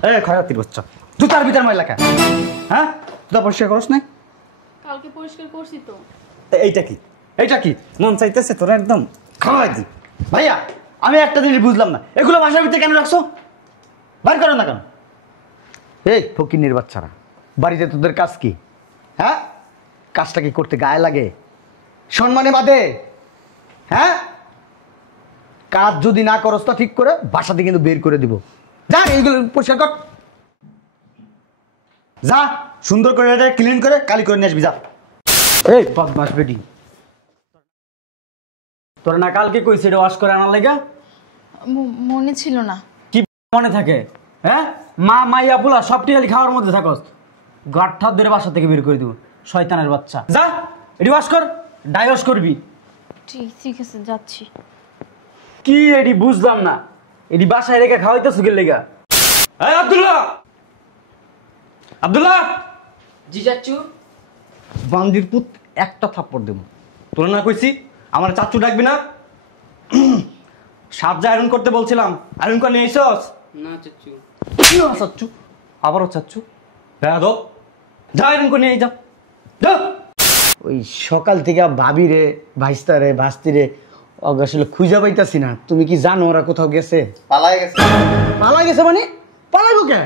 খয়াতির বাচ্চা জুতার ভিতর ময়লা কে? হ্যাঁ, জুতা পরিষ্কার করছ না? কালকে পরিষ্কার করছি তো। এইটা কি? এইটা কি মন চাইতেছে তোরা একদম খাওয়াই দি। ভাইয়া আমি একটা জিনিস বুঝলাম না, এগুলো বাসার ভিতরে কেন রাখছো? বার করো না কেন? এই ফকিন্নির বাচ্চারা, বাড়িতে তোদের কাজ কি? হ্যাঁ, কাজটা কি করতে গায়ে লাগে? সম্মানে বাদে? হ্যাঁ, কাজ যদি না করস তো ঠিক করে বাসাতে কিন্তু বের করে দিব। যা এইগুলো পরিষ্কার কর, যা সুন্দর করে এটা ক্লিন করে কালি করে নিয়ে আসবি যা। এই বদমাস বেটি, তোর না কালকে কইছি এটা ওয়াশ করে আনার লাগা? মনে ছিল না। কি মনে থাকে? হ্যাঁ, মা মাইয়া পোলা সবটি খালি খাওয়ার মধ্যে থাকস। গাঁটটা ধরে বাসা থেকে বের করে দিব শয়তানের বাচ্চা। যা এটি ওয়াশ কর, ডাইওয়াশ করবি। ঠিক আছে, যাচ্ছি। কি এটি বুঝলাম না, এটি বাসায় রেখে খাওয়াইতে সুখের লেগা। এই আব্দুল্লাহ, আব্দুল্লাহ। জি চাচু। বান্দির পুত একটা থাপ্পড় দেব। তোরা না কইছি আমার চাচু ডাকবি না? সাজ্জা আয়রন করতে বলছিলাম, আয়রন করে নিয়ে আইসস? না চাচু। কি না চাচ্চু, আবারও চাচ্চু। হ্যাঁ দো, যা আয়রন করে নিয়ে আই, যা যা। ওই সকাল থেকে ভাবি রে, ভাইস্তা রে, ভাস্তি রে আসলে খুঁজে পাইতাছি না। তুমি কি জানো ওরা কোথাও গেছে? পালাই গেছে। পালাই গেছে মানে? পালাইবো কে?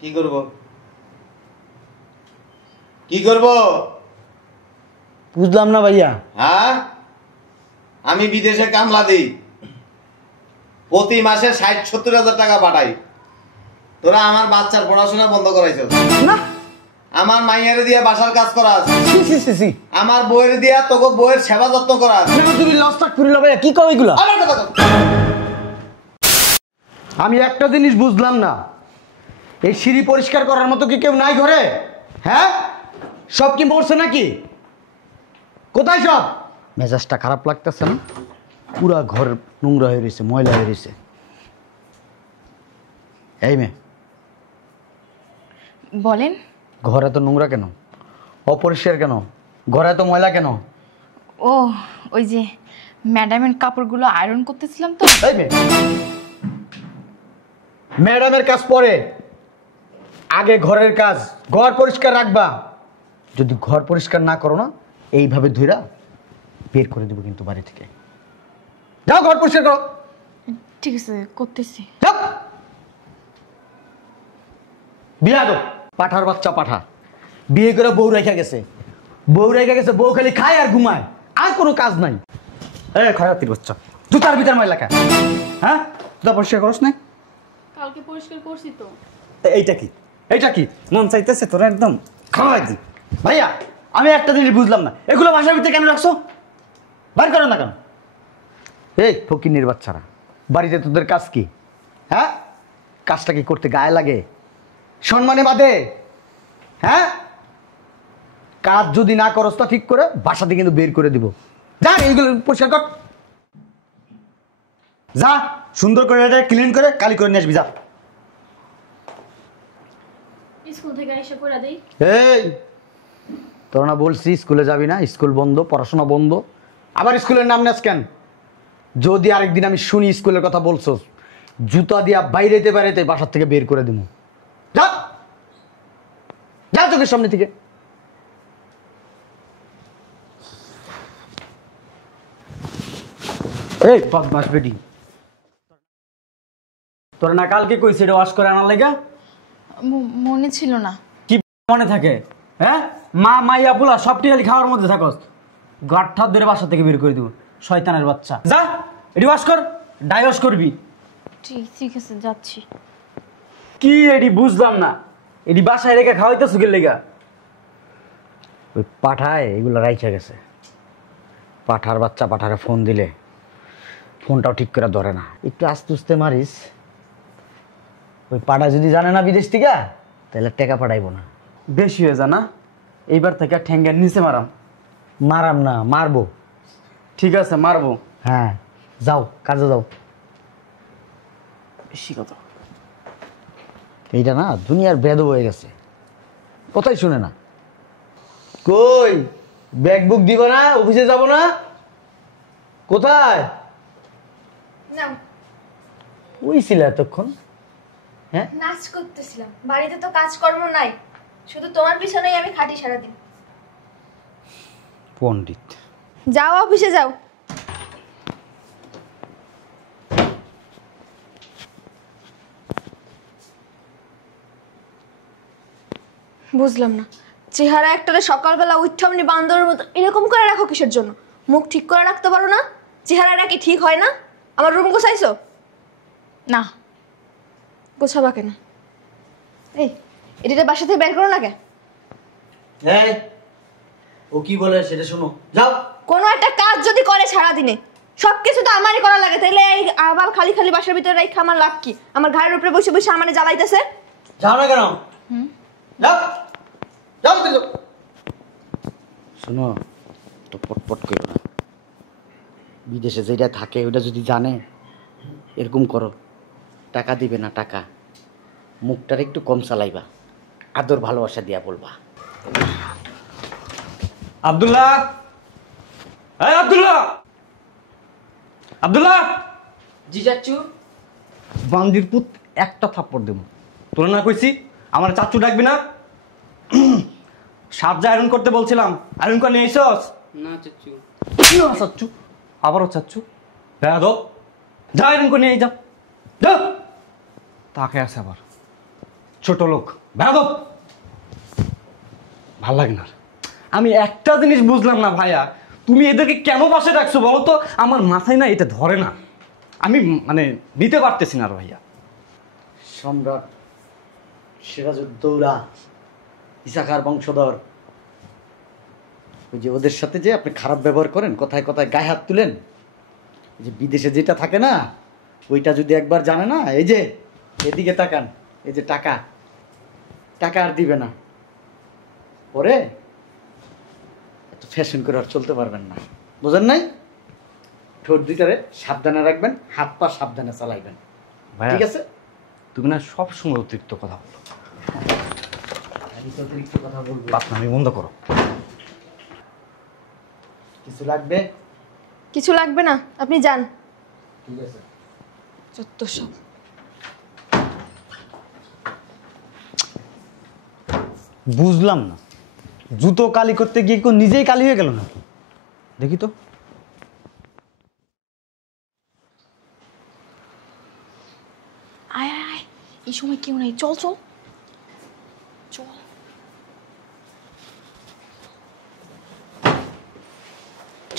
কি করব? কি করব? বুঝলাম না ভাইয়া। হ্যাঁ, আমি বিদেশে কামলা দিই, প্রতি মাসে ৬০-৭০ হাজার টাকা পাঠাই। তোরা আমার বাচ্চার পড়াশোনা বন্ধ করাইছ না, আমার মাইয়ারে দিয়ে বাসার কাজ করা আছে, আমার বউয়ের দিয়া তোকে বউয়ের সেবা যত্ন করা আছে। কি কও এগুলা? আমার কথা কও। আমি একটা জিনিস বুঝলাম না, এই সিঁড়ি পরিষ্কার করার মতো কি কেউ নাই ঘরে? হ্যাঁ, সব কি মরছে নাকি? কোথায় সব? মেজাজটা খারাপ লাগতেছে না? পুরা ঘর নোংরা হয়ে রয়েছে, ময়লা হয়ে রয়েছে। এই মেয়ে, বলেন। ঘরে তো নোংরা কেন? অপরিষ্কার কেন? ঘরে তো ময়লা কেন? ও, ওই যে ম্যাডামের কাপড়গুলো আয়রন করতেছিলাম তো। এই মেয়ে, ম্যাডামের কাজ পরে, আগে ঘরের কাজ। ঘর পরিষ্কার রাখবা। যদি ঘর পরিষ্কার না করো না, এইভাবে ধুইরা বের করে দেবো কিন্তু বাড়ি থেকে। যাও ঘর পরিষ্কার করো। ঠিক আছে, করতেছি। যাও। বিয়া দো, পাঠার বাচ্চা পাঠা। বিয়ে করে বউ রেখে গেছে, বউ খালি খায় আর ঘুমায়, আর কোনো কাজ নাই। খয়াতির বাচ্চা জুতার ভিতর ময়লা কে? হ্যাঁ, জুতা পরিষ্কার করছ না? কালকে পরিষ্কার করছি তো। এইটা কি? এইটা কি মন চাইতেছে তোরা একদম খাওয়াই দি। ভাইয়া আমি একটা জিনিস বুঝলাম না, এগুলো বাসার ভিতরে কেন রাখছো? বার করো না কেন? এই ফকিন্নির বাচ্চারা, বাড়িতে তোদের কাজ কি? হ্যাঁ, কাজটা কি করতে গায়ে লাগে? সম্মানে বাদে? হ্যাঁ, কাজ যদি না করস তো ঠিক করে বাসাতে কিন্তু বের করে দিব। যা এইগুলো পরিষ্কার কর, যা সুন্দর করে এটা ক্লিন করে কালি করে নিয়ে আসবি যা। স্কুল থেকে এসে পড়া দেই। এই তোরা না বলছি স্কুলে যাবি না? স্কুল বন্ধ, পড়াশোনা বন্ধ, আবার স্কুলের নাম নেস কেন? যদি আরেকদিন আমি শুনি স্কুলের কথা বলছো, জুতা দিয়া বাইরেতে বাইরেতে বাসার থেকে বের করে দিব। যা যা চোখের সামনে থেকে। এই বদমাস বেটি, তোরা না কালকে কইছি এটা ওয়াশ করে আনার লাগা? মনে ছিল না। কি মনে থাকে? হ্যাঁ, মা মাইয়া পোলা সবটি খালি খাওয়ার মধ্যে থাকস। গাঁটটা ধরে বাসা থেকে বের করে দিব শয়তানের বাচ্চা। যা এটি ওয়াশ কর, ডাইওয়াশ করবি। ঠিক আছে, যাচ্ছি। কি এটি বুঝলাম না, এটি বাসায় রেখে খাওয়াইতে সুখের লেগা। ওই পাঠায় এগুলো রাইখা গেছে। পাঠার বাচ্চা পাঠারে ফোন দিলে ফোনটাও ঠিক করে ধরে না, একটু আস্তে আস্তে মারিস। ওই পাঠা যদি জানে না বিদেশ থেকে, তাহলে টাকা পাঠাইবো না। বেশি হয়ে জানা, এইবার থেকে ঠ্যাঙ্গের নিচে মারাম না, মারবো। ঠিক আছে, মারবো। হ্যাঁ, যাও কাজে যাও। বেশি কথা, এইটা না দুনিয়ার বেদ হয়ে গেছে, কথাই শুনে না। কই ব্যাগ বুক দিব না? অফিসে যাব না? কোথায় ওই ছিল এতক্ষণ? হ্যাঁ নাচ করতেছিলাম, বাড়িতে তো কাজকর্ম নাই, শুধু তোমার পিছনেই আমি খাটি সারাদিন। পণ্ডিত। যাও অফিসে যাও। বুঝলাম না, চেহারা একটারে সকালবেলা উঠে আপনি বান্দরের মতো এরকম করে রাখো কিসের জন্য? মুখ ঠিক করে রাখতে পারো না? চেহারাটা কি ঠিক হয় না? আমার রুম গোছাইছো? না। গোছাবা কেন? এই এটা বাসা থেকে বের করো না কেন? এই ও কি বলে সেটা শোনো, যাও। কোনো একটা কাজ যদি করে সারাদিনে, সবকিছু তো আমারই করা লাগে, তাইলে এই আবার খালি খালি বাসার ভিতরে রেখে আমার লাভ কি? আমার ঘরের উপরে বসে বসে আমারে জ্বালাইতেছে। যাও না কেন? যাও যাও তো। শোনো তো, পটপট করো না। বিদেশে যেটা থাকে ওটা যদি জানে, এরকম করো, টাকা দিবে না, টাকা মুখটার একটু কম চালাইবা, আদর ভালোবাসা দিয়া বলবা। আব্দুল্লাহ, এই আব্দুল্লাহ, আব্দুল্লাহ। জি চাচ্ছু। বান্দির পুত একটা থাপ্পড় দেব। তোরা না কইছি আমার চাচ্চু ডাকবি না? সাপ যা আয়রন করতে বলছিলাম, আয়রন করে নিয়ে আইসস? না চাচ্ছু। চাচ্চু, আবারও চাচ্চু। হ্যাঁ দো, যা আয়রন করে নিয়ে আই, যা যা। তাকে আছে আবার ছোট লোক, বেয়াদব। ভাল লাগে না। আমি একটা জিনিস বুঝলাম না ভাইয়া, তুমি এদেরকে কেন বাসে রাখছো বলো তো? আমার মাথায় না এটা ধরে না, আমি মানে নিতে পারতেছি না আর ভাইয়া। সম্রাট সিরাজউদ্দৌলা, ইসাখার বংশধর, ওই যে ওদের সাথে যে আপনি খারাপ ব্যবহার করেন, কথায় কথায় গায়ে হাত তুলেন, এই যে বিদেশে যেটা থাকে না, ওইটা যদি একবার জানে না, এই যে এদিকে তাকান, এই যে টাকা, টাকা আর দিবে না, পরে এত ফ্যাশন করে আর চলতে পারবেন না, বুঝেন নাই? ঠোঁট দুইটারে সাবধানে রাখবেন, হাত পা সাবধানে চালাইবেন, ভাইয়া ঠিক আছে? তুমি না সব সময় অতিরিক্ত কথা বলো, আমি তো অতিরিক্ত কথা বলবো। আমি বন্ধ করো। কিছু লাগবে? কিছু লাগবে না, আপনি যান। ঠিক আছে। যত সব। বুঝলাম না, জুতো কালি করতে গিয়ে কেউ নিজেই কালি হয়ে গেল নাকি? দেখি তো। আয় আয় আয়, এই সময় কেউ নাই, চল চল চল।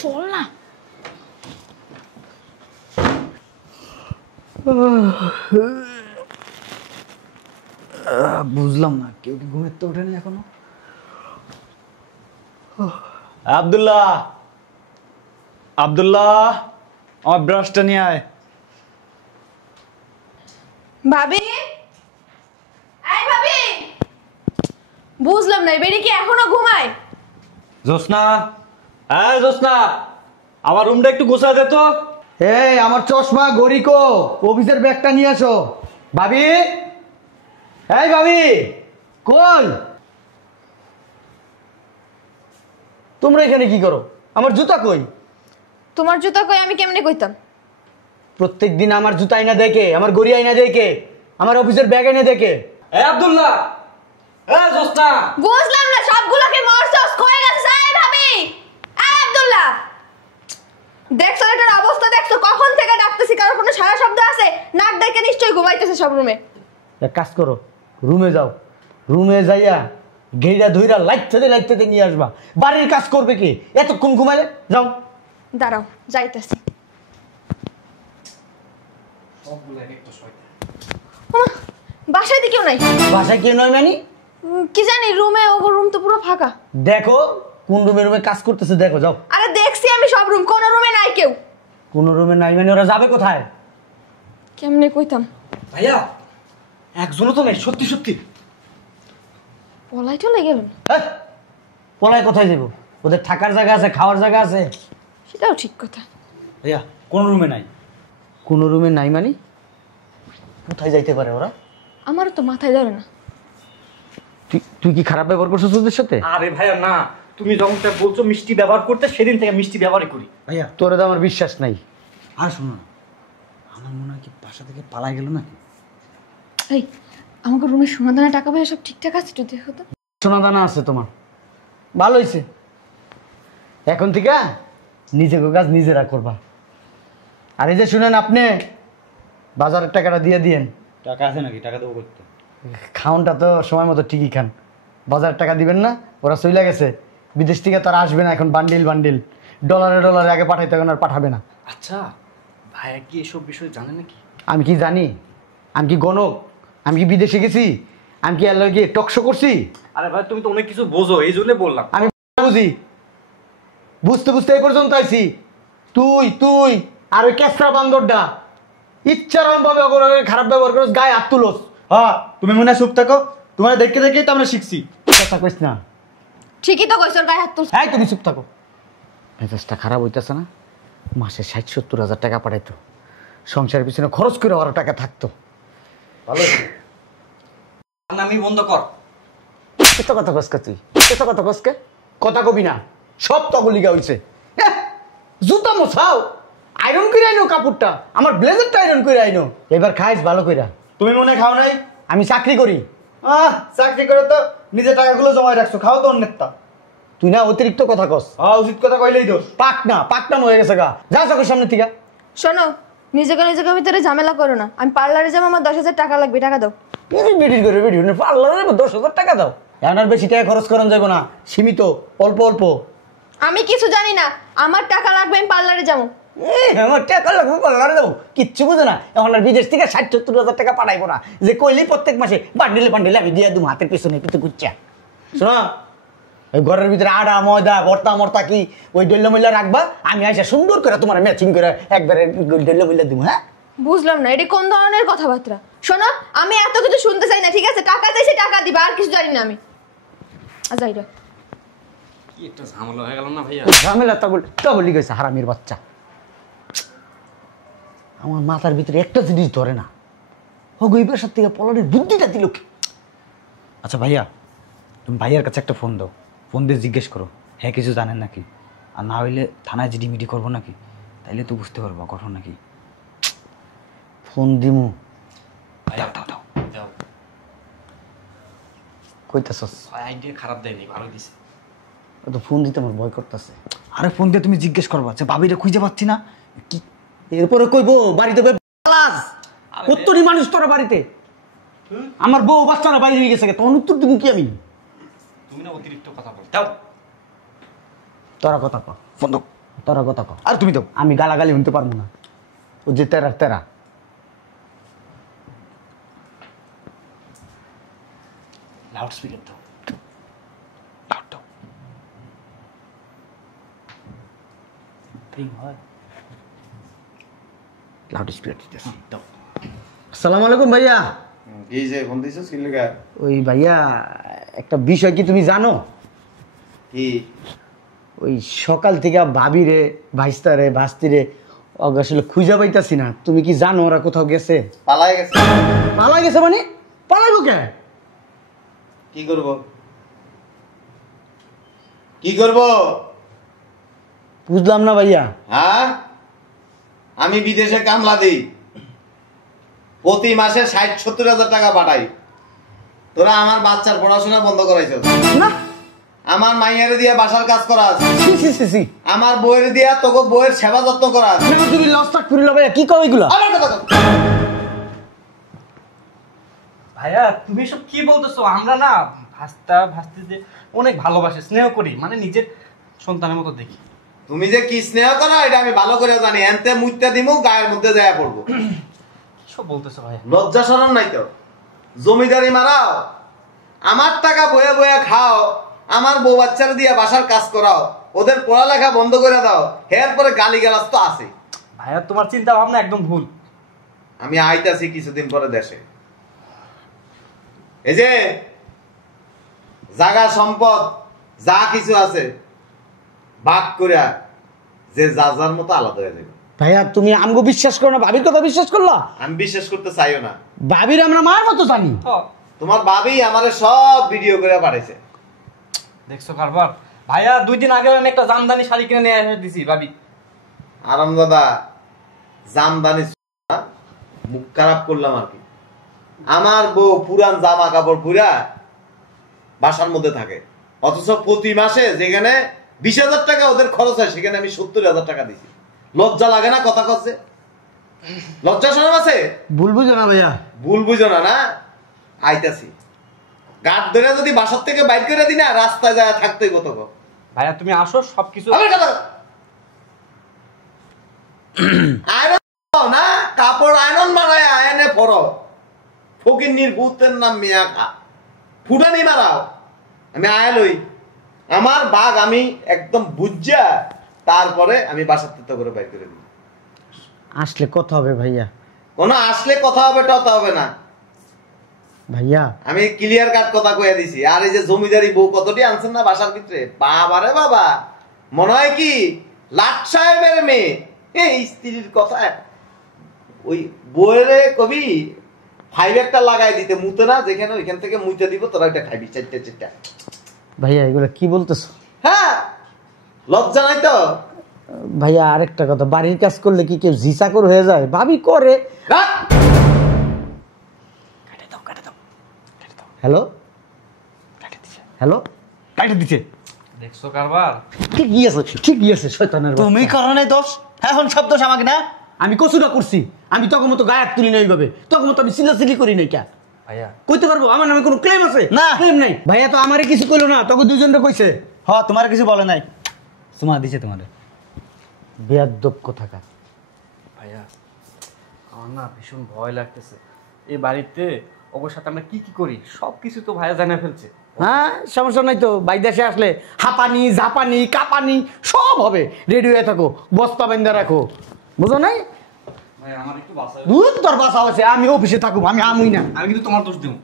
চল না। বুঝলাম না, কেউ কি ঘুমের তো ওঠেনি এখনো? আব্দুল্লাহ, আব্দুল্লাহ, আমার ব্রাশটা নিয়ে আয়। ভাবি, এই ভাবি, বুঝলাম না, বেরি কি এখনো ঘুমায়? জোসনা, হ্যাঁ জোসনা, আমার রুমটা একটু গোছায় দে তো। এই আমার চশমা গরিকো, অফিসের ব্যাগটা নিয়ে আসো। ভাবি, এই ভাবি, কই তোমরা এখানে কি করো? আমার জুতা কই? তোমার জুতা কই আমি কেমনে কইতাম? প্রত্যেক দিন আমার জুতা আইনা দেখে, আমার গড়ি আইনা দেখে, আমার অফিসের ব্যাগ আইনা দেখে। এই আব্দুল্লাহ, এই জোসনা। বুঝলাম না, সবগুলোকে মরছস কই গেছে? এই ভাবি, এই আব্দুল্লাহ, দেখছো এটার অবস্থা? দেখছো কখন থেকে ডাকতেছি, কারো কোনো সারা শব্দ আছে? নাক ডাকে নিশ্চয়ই ঘুমাইতেছে সব রুমে। এক কাজ করো, রুমে যাও, রুমে যাইয়া ঘেরা ধইরা লাইতে নিয়ে আসবা। বাড়ির কাজ করবে কি এতক্ষণ ঘুমাইলে? যাও। দাঁড়াও, যাইতেছি। বাসায় দিকেও নাই। বাসায় কেউ নয় মানে? কি জানি, রুমে ও রুম তো পুরো ফাঁকা। দেখো কোন রুমে রুমে কাজ করতেছে, দেখো, যাও। আরে দেখছি আমি সব রুম, কোন রুমে নাই কেউ। কোন রুমে নাই মানে ওরা যাবে কোথায়? কেমনে কইতাম? ভাইয়া একজনও তো নেই, সত্যি সত্যি। পলাই চলে গেল। হ্যাঁ, পলায় কোথায় যাবো? ওদের থাকার জায়গা আছে, খাওয়ার জায়গা আছে। সেটাও ঠিক কথা। ভাইয়া কোন রুমে নাই। কোন রুমে নাই মানে কোথায় যাইতে পারে ওরা? আমারও তো মাথায় ধরে না। তুই কি খারাপ ব্যবহার করছিস ওদের সাথে? আরে ভাইয়া না, তুমি যখন বলছো মিষ্টি ব্যবহার করতে, সেদিন থেকে মিষ্টি ব্যবহারই করি। ভাইয়া তোরে তো আমার বিশ্বাস নাই। আর শোনো, আমার মনে হয় কি বাসা থেকে পালাই গেল নাকি? এই আমাকে রুমের সোনা দানা টাকা পয়সা সব ঠিকঠাক আছে একটু দেখো তো। সোনা দানা আছে তোমার, ভালো হয়েছে। এখন থেকে নিজেকে কাজ নিজেরা করবা। আর এই যে শুনেন, আপনি বাজারের টাকাটা দিয়ে দিয়েন। টাকা আছে নাকি? টাকা দেবো করতে। খাওনটা তো সময় মতো ঠিকই খান, বাজারের টাকা দিবেন না। ওরা চলে গেছে বিদেশ থেকে, তারা আসবে না এখন। বান্ডিল বান্ডিল ডলারে ডলারে আগে পাঠাইতে, এখন আর পাঠাবে না। আচ্ছা ভাইয়া কি এসব বিষয় জানে নাকি? আমি কি জানি? আমি কি গণক? আমি কি বিদেশে গেছি? আমি কি এর গিয়ে টকশো করছি? আরে ভাই তুমি তো অনেক কিছু বোঝো, এই জন্য বললাম। আমি বুঝি, বুঝতে বুঝতে এই পর্যন্ত আইছি। তুই তুই আর ওই কেসরা বান্দরটা ইচ্ছারম ভাবে খারাপ ব্যবহার করছ, গায়ে হাত তুলোস। হ্যাঁ তুমি মনে হয় চুপ থাকো, তোমার দেখতে দেখে তো আমরা শিখছি। কথা কইস না। ঠিকই তো কইছ, গায়ে হাত তুলছ। হ্যাঁ তুমি চুপ থাকো। মেজাজটা খারাপ হইতেছে না? মাসে 60-70 হাজার টাকা পাঠাইতো, সংসারের পিছনে খরচ করে ওরা টাকা থাকতো। ভালো আমি বন্ধ কর। কত কথা কসকে তুই, কত কথা কসকে? কথা কবি না, সব তগলিগা হইছে। জুতা মোছাও, আয়রন করে আইনো কাপড়টা, আমার ব্লেজারটা আয়রন করে আইনো। এবার খাইস ভালো কইরা। তুমি মনে হয় খাও নাই? আমি চাকরি করি। চাকরি করে তো নিজের টাকাগুলো জমায় রাখছো, খাও তো অন্যের তা। তুই না অতিরিক্ত কথা কস। হ্যাঁ উচিত কথা কইলেই দোষ। পাকনা হয়ে গেছে গা। যা চোখের সামনে থেকে। শোনো, নিজেকে ভিতরে ঝামেলা করো না। আমি পার্লারে যাবো, আমার 10,000 টাকা লাগবে, টাকা দাও। বেডির করে বেডি পার্লারে 10,000 টাকা দাও। এখন আর বেশি টাকা খরচ করান যাবো না, সীমিত, অল্প অল্প। আমি কিছু জানি না, আমার টাকা লাগবে, আমি পার্লারে যাবো। আমার টাকা লাগবে পার্লারে যাবো, কিচ্ছু বুঝো না। এখন আর বিদেশ থেকে 60-70 হাজার টাকা পাঠাইবো না, যে কইলি প্রত্যেক মাসে বান্ডিলে বান্ডিলে আমি দিয়ে দেবো হাতের পিছনে পিছু গুচ্ছা। শোনা, ওই ঘরের ভিতরে আডা ময়দা ভর্তা মর্তা কি ওই ডল্লা মইলা রাখবা, আমি আইসা সুন্দর করে তোমার ম্যাচিং করে একবারে ডল্লা মইলা দিব। হ্যাঁ বুঝলাম না, এটা কোন ধরনের কথাবার্তা? শোনো, আমি এত কিছু শুনতে চাই না, ঠিক আছে? টাকা চাইছি, টাকা দিবা, আর কিছু জানি না আমি। যাইরা কি একটা ঝামেলা হয়ে গেল না ভাইয়া? ঝামেলা তগলি গেছে হারামির বাচ্চা। আমার মাথার ভিতরে একটা জিনিস ধরে না, ও গইবের সাথে থেকে পলারের বুদ্ধিটা দিল কি? আচ্ছা ভাইয়া, তুমি ভাইয়ার কাছে একটা ফোন দাও, ফোন দিয়ে জিজ্ঞেস করো হ্যাঁ কিছু জানেন নাকি। আর না হইলে থানায় জিডিমিডি করবো নাকি, তাইলে তো বুঝতে পারবো ঘটনা নাকি। ফোন দিমু? দাও দাও দাও যাও, কইতাছস? আইডিয়া খারাপ দেয়নি, ভালো দিছে। ও তো ফোন দিতে আমার ভয় করতেছে। আরে ফোন দিয়ে তুমি জিজ্ঞেস করবা যে ভাবিরে খুঁজে পাচ্ছি না কি। এরপরে কইবো বাড়িতে কতটি মানুষ তোরা বাড়িতে, আমার বউ বাচ্চারা বাইরে হয়ে গেছে, তখন উত্তর দিব কি আমি? তুমি না অতিরিক্ত কথা বল, দাও। তোরা কথা ক, ফোন দাও। তোরা কথা ক। আর তুমি দাও। আমি গালাগালি শুনতে পারবো না, ও যে তেরা তেরা। লাউড স্পিকার দাও। লাউড দাও। হয় লাউড স্পিকার দিতেছি। দাও। আসসালামু আলাইকুম ভাইয়া। কি যে ফোন দিছিস কি লাগা? ওই ভাইয়া, একটা বিষয় কি তুমি জানো? কি? ওই সকাল থেকে ভাবিরে ভাইস্তারে ভাস্তিরে আসলে খুঁজে পাইতাছি না। তুমি কি জানো ওরা কোথাও গেছে? পালাই গেছে। পালা গেছে মানে? পালাইবো কে? কি করব? কি করব? বুঝলাম না ভাইয়া। হ্যাঁ, আমি বিদেশে কামলা দিই, প্রতি মাসে 60-70 হাজার টাকা পাঠাই। তোরা আমার বাচ্চার পড়াশোনা বন্ধ করাইছ, না, আমার মাইয়ারে দিয়ে বাসার কাজ করা আছে, সি সি সি সি, আমার বউয়ের দিয়া তোকে বউয়ের সেবা যত্ন করা আছে। তুমি লস্তাক করিল ভাইয়া, কি কও এগুলা? আমার কথা কও। ভাইয়া তুমি সব কি বলতেছো? আমরা না ভাস্তিতে অনেক ভালোবাসি, স্নেহ করি, মানে নিজের সন্তানের মতো দেখি। তুমি যে কি স্নেহ করো এটা আমি ভালো করে জানি। এনতে মুইতে দিমু, গায়ের মধ্যে যায় পড়বো। কি সব বলতেছো ভাইয়া? লজ্জা শরম নাই তো? জমিদারি মারাও, আমার টাকা বয়ে বয়ে খাও, আমার বউ বাচ্চারা দিয়ে বাসার কাজ করাও, ওদের পড়ালেখা বন্ধ করে দাও, এরপরে গালি গালাজ তো আছে। ভাইয়া তোমার চিন্তা ভাবনা একদম ভুল। আমি আইতাছি কিছুদিন পরে দেশে। এই যে জায়গা সম্পদ যা কিছু আছে ভাগ করে যে যার মতো আলাদা হয়ে যাবে। ভাইয়া তুমি আমগো বিশ্বাস করো না, ভাবির কথা বিশ্বাস করলা? আমি বিশ্বাস করতে চাইও না। ভাবির আমরা মার মতো জানি। তোমার ভাবি আমারে সব ভিডিও করে পাঠাইছে। দেখছো কারবার? ভাইয়া 2 দিন আগে আমি একটা জামদানি শাড়ি কিনে নিয়ে এসে দিছি ভাবি। আরাম দাদা জামদানি না, মুখ খারাপ করলাম আর কি। আমার বউ পুরান জামা কাপড় পুরা বাসার মধ্যে থাকে, অথচ প্রতি মাসে যেখানে 20,000 টাকা ওদের খরচ হয় সেখানে আমি 70,000 টাকা দিছি। লজ্জা লাগে না কথা কচ্ছে? লজ্জা শোনা আছে? ভুল বুঝো না ভাইয়া। ভুল বুঝো না না? আইতাছি গাট ধরে যদি বাসার থেকে বাইর করে দিই না, রাস্তায় যায় থাকতেই কত ভাইয়া তুমি আসো সবকিছু। আয়রন না, কাপড় আয়রন বানায় আয়নে পরো। ফকিন্নির ভূতের নাম মিয়া খা, ফুটানি মারাও। আমি আয়ালই আমার বাঘ আমি একদম বুঝা, তারপরে আমি বাসার থেকে করে বাইর করে দিই। আসলে কথা হবে ভাইয়া। কোনো আসলে কথা হবে টথা হবে না ভাইয়া আমি ক্লিয়ার কাট কথা কইয়া দিছি। আর এই যে জমিদারি বউ কতটি আনছেন না বাসার ভিতরে, বাবা রে বাবা, মনে হয় কি লাট সাহেবের মেয়ে। এই স্ত্রীর কথা ওই বইরে কবি 5 একটা লাগাই দিতে, মুতে না যেখানে ওইখান থেকে মুইতে দিব, তোরা এটা খাইবি 4টা। ভাইয়া এগুলো কি বলতেছো? হ্যাঁ, লজ্জা নাই তো? ভাইয়া আরেকটা কথা, বাড়ির কাজ করলে কি কেউ ঝিচাকর হয়ে যায়? ভাবি করে। রাখ। হ্যালো হ্যালো, কাইটা দিছে। দেখছো কারবার? ঠিকই আছে, ঠিকই আছে। শয়তানের বাচ্চা। তুমি করো নাই দোষ, এখন সব দোষ আমাকে না? আমি কচুটা করছি, আমি তখন মতো গায়ে হাত তুলি নাই এইভাবে, তখন মতো আমি চিল্লাচিল্লি করি নাই। কে ভাইয়া কইতে পারবো আমার নামে কোনো ক্লেম আছে? না। ক্লেম নাই। ভাইয়া তো আমারে কিছু কইলো না, তখন দুজনটা কইছে। হ, তোমার কিছু বলে নাই, সুমা দিছে তোমাদের। বেয়াদব কোথাকার। ভাইয়া আমার না ভীষণ ভয় লাগতেছে। এই বাড়িতে ওর সাথে আমরা কি কি করি সব কিছু তো ভাইয়া জানা ফেলছে। হ্যাঁ, সমস্যা নাই তো। বাইদেশে আসলে হাঁপানি জাপানি কাপানি সব হবে। রেডি হয়ে থাকো, বস্তা বেঁধে রাখো, বুঝো নাই? ভাই আমার একটু বাঁচাও। দূর তোর বাসা আছে, আমি অফিসে থাকুম, আমি আমুই না। আমি কিন্তু তোমার দোষ দেবো।